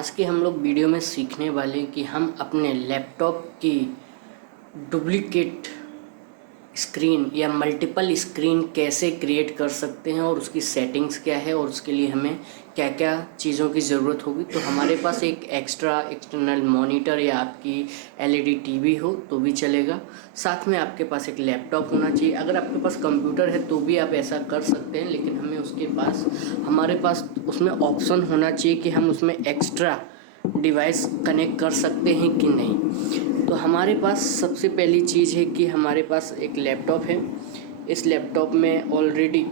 आज के हम लोग वीडियो में सीखने वाले हैं कि हम अपने लैपटॉप की डुप्लीकेट स्क्रीन या मल्टीपल स्क्रीन कैसे क्रिएट कर सकते हैं और उसकी सेटिंग्स क्या है और उसके लिए हमें क्या क्या चीज़ों की ज़रूरत होगी। तो हमारे पास एक एक्सटर्नल मॉनिटर या आपकी एलईडी टीवी हो तो भी चलेगा। साथ में आपके पास एक लैपटॉप होना चाहिए। अगर आपके पास कंप्यूटर है तो भी आप ऐसा कर सकते हैं, लेकिन हमारे पास उसमें ऑप्शन होना चाहिए कि हम उसमें एक्स्ट्रा डिवाइस कनेक्ट कर सकते हैं कि नहीं। तो हमारे पास सबसे पहली चीज़ है कि हमारे पास एक लैपटॉप है। इस लैपटॉप में ऑलरेडी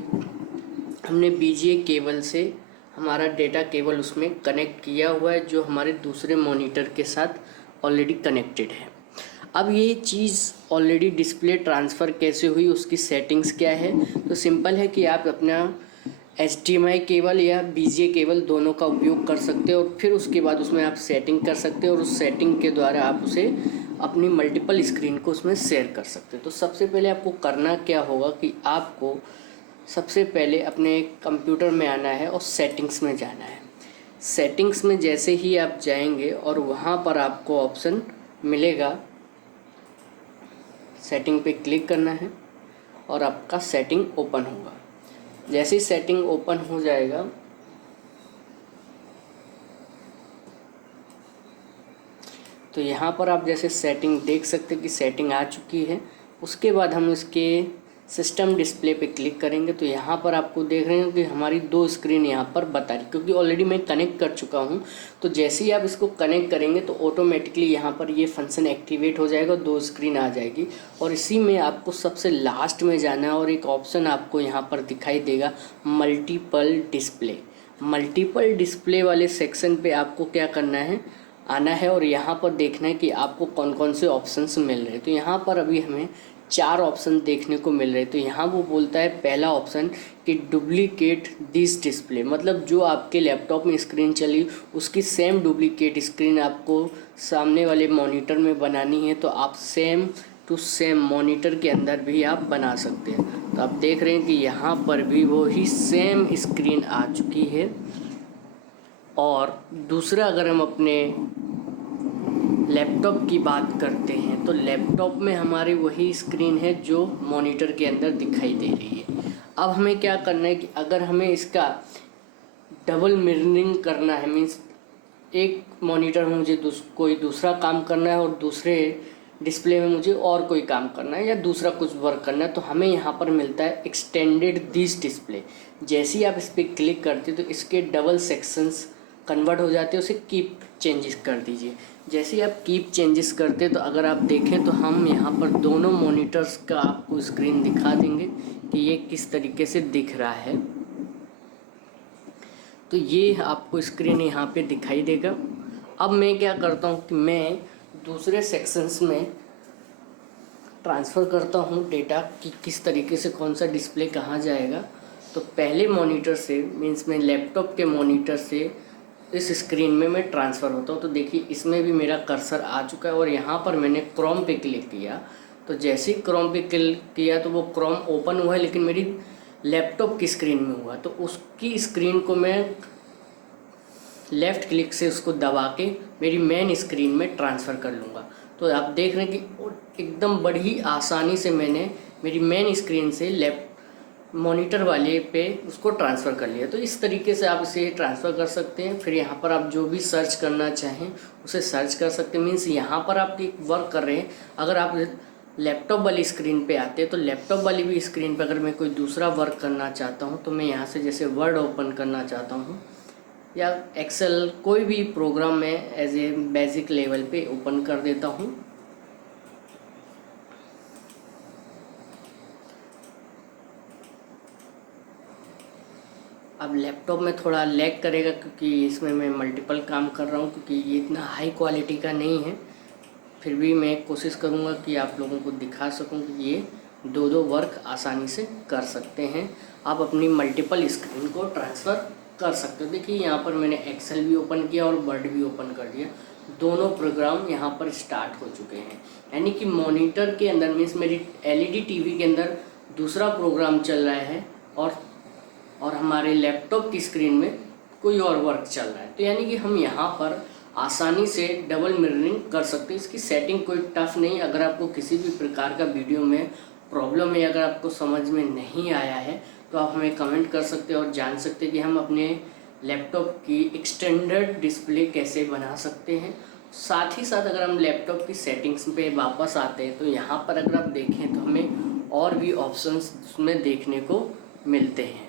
हमने बीजीए केबल से हमारा डेटा केबल उसमें कनेक्ट किया हुआ है, जो हमारे दूसरे मॉनिटर के साथ ऑलरेडी कनेक्टेड है। अब ये चीज़ ऑलरेडी डिस्प्ले ट्रांसफ़र कैसे हुई, उसकी सेटिंग्स क्या है। तो सिंपल है कि आप अपना HDMI केबल या BGA केबल दोनों का उपयोग कर सकते हो और फिर उसके बाद उसमें आप सेटिंग कर सकते हो और उस सेटिंग के द्वारा आप उसे अपनी मल्टीपल स्क्रीन को उसमें शेयर कर सकते हो। तो सबसे पहले आपको करना क्या होगा कि आपको सबसे पहले अपने कंप्यूटर में आना है और सेटिंग्स में जाना है। सेटिंग्स में जैसे ही आप जाएंगे और वहाँ पर आपको ऑप्शन मिलेगा, सेटिंग पे क्लिक करना है और आपका सेटिंग ओपन होगा। जैसे ही सेटिंग ओपन हो जाएगा तो यहाँ पर आप जैसे सेटिंग देख सकते हैं कि सेटिंग आ चुकी है। उसके बाद हम इसके सिस्टम डिस्प्ले पे क्लिक करेंगे तो यहाँ पर आपको देख रहे हैं कि हमारी दो स्क्रीन यहाँ पर बता रही, क्योंकि ऑलरेडी मैं कनेक्ट कर चुका हूँ। तो जैसे ही आप इसको कनेक्ट करेंगे तो ऑटोमेटिकली यहाँ पर ये फंक्शन एक्टिवेट हो जाएगा, दो स्क्रीन आ जाएगी। और इसी में आपको सबसे लास्ट में जाना है और एक ऑप्शन आपको यहाँ पर दिखाई देगा मल्टीपल डिस्प्ले। मल्टीपल डिस्प्ले वाले सेक्शन पे आपको क्या करना है, आना है और यहाँ पर देखना है कि आपको कौन कौन से ऑप्शंस मिल रहे हैं। तो यहाँ पर अभी हमें 4 ऑप्शन देखने को मिल रहे हैं। तो यहाँ वो बोलता है पहला ऑप्शन कि डुप्लीकेट दिस डिस्प्ले, मतलब जो आपके लैपटॉप में स्क्रीन चली उसकी सेम डुप्लीकेट स्क्रीन आपको सामने वाले मॉनिटर में बनानी है, तो आप सेम टू सेम मॉनिटर के अंदर भी आप बना सकते हैं। तो आप देख रहे हैं कि यहाँ पर भी वो ही सेम स्क्रीन आ चुकी है। और दूसरा, अगर हम अपने लैपटॉप की बात करते हैं तो लैपटॉप में हमारी वही स्क्रीन है जो मॉनिटर के अंदर दिखाई दे रही है। अब हमें क्या करना है कि अगर हमें इसका डबल मिररिंग करना है, मीन्स एक मॉनिटर में मुझे कोई दूसरा काम करना है और दूसरे डिस्प्ले में मुझे और कोई काम करना है या दूसरा कुछ वर्क करना है, तो हमें यहाँ पर मिलता है एक्सटेंडेड दिस डिस्प्ले। जैसे ही आप इस पर क्लिक करते तो इसके डबल सेक्शंस कन्वर्ट हो जाते हैं, उसे कीप चेंजेस कर दीजिए। जैसे ही आप कीप चेंजेस करते तो अगर आप देखें तो हम यहाँ पर दोनों मॉनिटर्स का आपको स्क्रीन दिखा देंगे कि ये किस तरीके से दिख रहा है। तो ये आपको स्क्रीन यहाँ पे दिखाई देगा। अब मैं क्या करता हूँ कि मैं दूसरे सेक्शंस में ट्रांसफ़र करता हूँ डेटा कि किस तरीके से कौन सा डिस्प्ले कहाँ जाएगा। तो पहले मॉनिटर से, मीन्स मैं लैपटॉप के मॉनिटर से इस स्क्रीन में मैं ट्रांसफ़र होता हूँ। तो देखिए इसमें भी मेरा कर्सर आ चुका है और यहाँ पर मैंने क्रोम पे क्लिक किया। तो जैसे ही क्रोम पे क्लिक किया तो वो क्रोम ओपन हुआ है, लेकिन मेरी लैपटॉप की स्क्रीन में हुआ। तो उसकी स्क्रीन को मैं लेफ़्ट क्लिक से उसको दबा के मेरी मेन स्क्रीन में ट्रांसफ़र कर लूँगा। तो आप देख रहे हैं कि एकदम बड़ी आसानी से मैंने मेरी मेन स्क्रीन से मॉनिटर वाले पे उसको ट्रांसफ़र कर लिया। तो इस तरीके से आप इसे ट्रांसफ़र कर सकते हैं। फिर यहाँ पर आप जो भी सर्च करना चाहें उसे सर्च कर सकते हैं। मीन्स यहाँ पर आप एक वर्क कर रहे हैं। अगर आप लैपटॉप वाली स्क्रीन पे आते हैं तो लैपटॉप वाली भी स्क्रीन पे अगर मैं कोई दूसरा वर्क करना चाहता हूँ तो मैं यहाँ से जैसे वर्ड ओपन करना चाहता हूँ या एक्सेल, कोई भी प्रोग्राम मैं एज ए बेसिक लेवल पे ओपन कर देता हूँ। अब लैपटॉप में थोड़ा लैग करेगा क्योंकि इसमें मैं मल्टीपल काम कर रहा हूँ, क्योंकि ये इतना हाई क्वालिटी का नहीं है। फिर भी मैं कोशिश करूँगा कि आप लोगों को दिखा सकूँ कि ये दो वर्क आसानी से कर सकते हैं। आप अपनी मल्टीपल स्क्रीन को ट्रांसफ़र कर सकते हो। देखिए यहाँ पर मैंने एक्सेल भी ओपन किया और वर्ड भी ओपन कर दिया। दोनों प्रोग्राम यहाँ पर स्टार्ट हो चुके हैं। यानी कि मॉनिटर के अंदर, मीन्स मेरी एलईडी टीवी के अंदर दूसरा प्रोग्राम चल रहा है और हमारे लैपटॉप की स्क्रीन में कोई और वर्क चल रहा है। तो यानी कि हम यहाँ पर आसानी से डबल मिररिंग कर सकते हैं। इसकी सेटिंग कोई टफ नहीं। अगर आपको किसी भी प्रकार का वीडियो में प्रॉब्लम है, अगर आपको समझ में नहीं आया है, तो आप हमें कमेंट कर सकते हैं और जान सकते हैं कि हम अपने लैपटॉप की एक्सटेंडेड डिस्प्ले कैसे बना सकते हैं। साथ ही साथ अगर हम लैपटॉप की सेटिंग्स पे वापस आते हैं तो यहाँ पर अगर आप देखें तो हमें और भी ऑप्शंस उसमें देखने को मिलते हैं।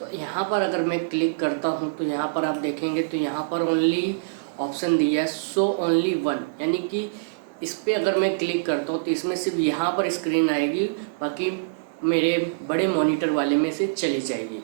तो यहाँ पर अगर मैं क्लिक करता हूँ तो यहाँ पर आप देखेंगे तो यहाँ पर ओनली ऑप्शन दिया है शो ओनली वन, यानी कि इस पर अगर मैं क्लिक करता हूँ तो इसमें सिर्फ यहाँ पर स्क्रीन आएगी, बाकी मेरे बड़े मॉनिटर वाले में से चली जाएगी।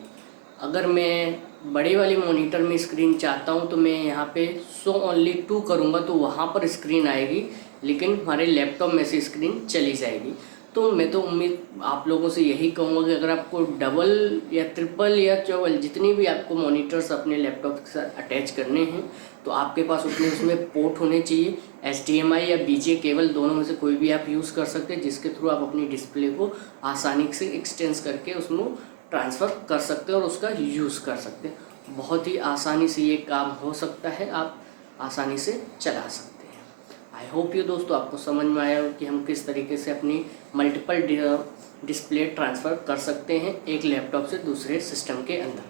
अगर मैं बड़े वाले मॉनिटर में स्क्रीन चाहता हूँ तो मैं यहाँ पे शो ओनली टू करूँगा तो वहाँ पर स्क्रीन आएगी, लेकिन हमारे लैपटॉप में से स्क्रीन चली जाएगी। तो मैं तो उम्मीद आप लोगों से यही कहूँगा कि अगर आपको डबल या ट्रिपल या चौबल जितनी भी आपको मॉनिटर्स अपने लैपटॉप के साथ अटैच करने हैं तो आपके पास उसमें पोर्ट होने चाहिए। HDMI या BGA केबल दोनों में से कोई भी आप यूज़ कर सकते हैं, जिसके थ्रू आप अपनी डिस्प्ले को आसानी से एक्सटेंस करके उसमें ट्रांसफ़र कर सकते हैं और उसका यूज़ कर सकते हैं। बहुत ही आसानी से ये काम हो सकता है, आप आसानी से चला सकते हैं। आई होप ये दोस्तों आपको समझ में आया हो कि हम किस तरीके से अपनी मल्टीपल डिस्प्ले ट्रांसफ़र कर सकते हैं एक लैपटॉप से दूसरे सिस्टम के अंदर।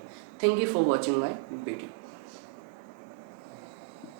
Thank you for watching my video.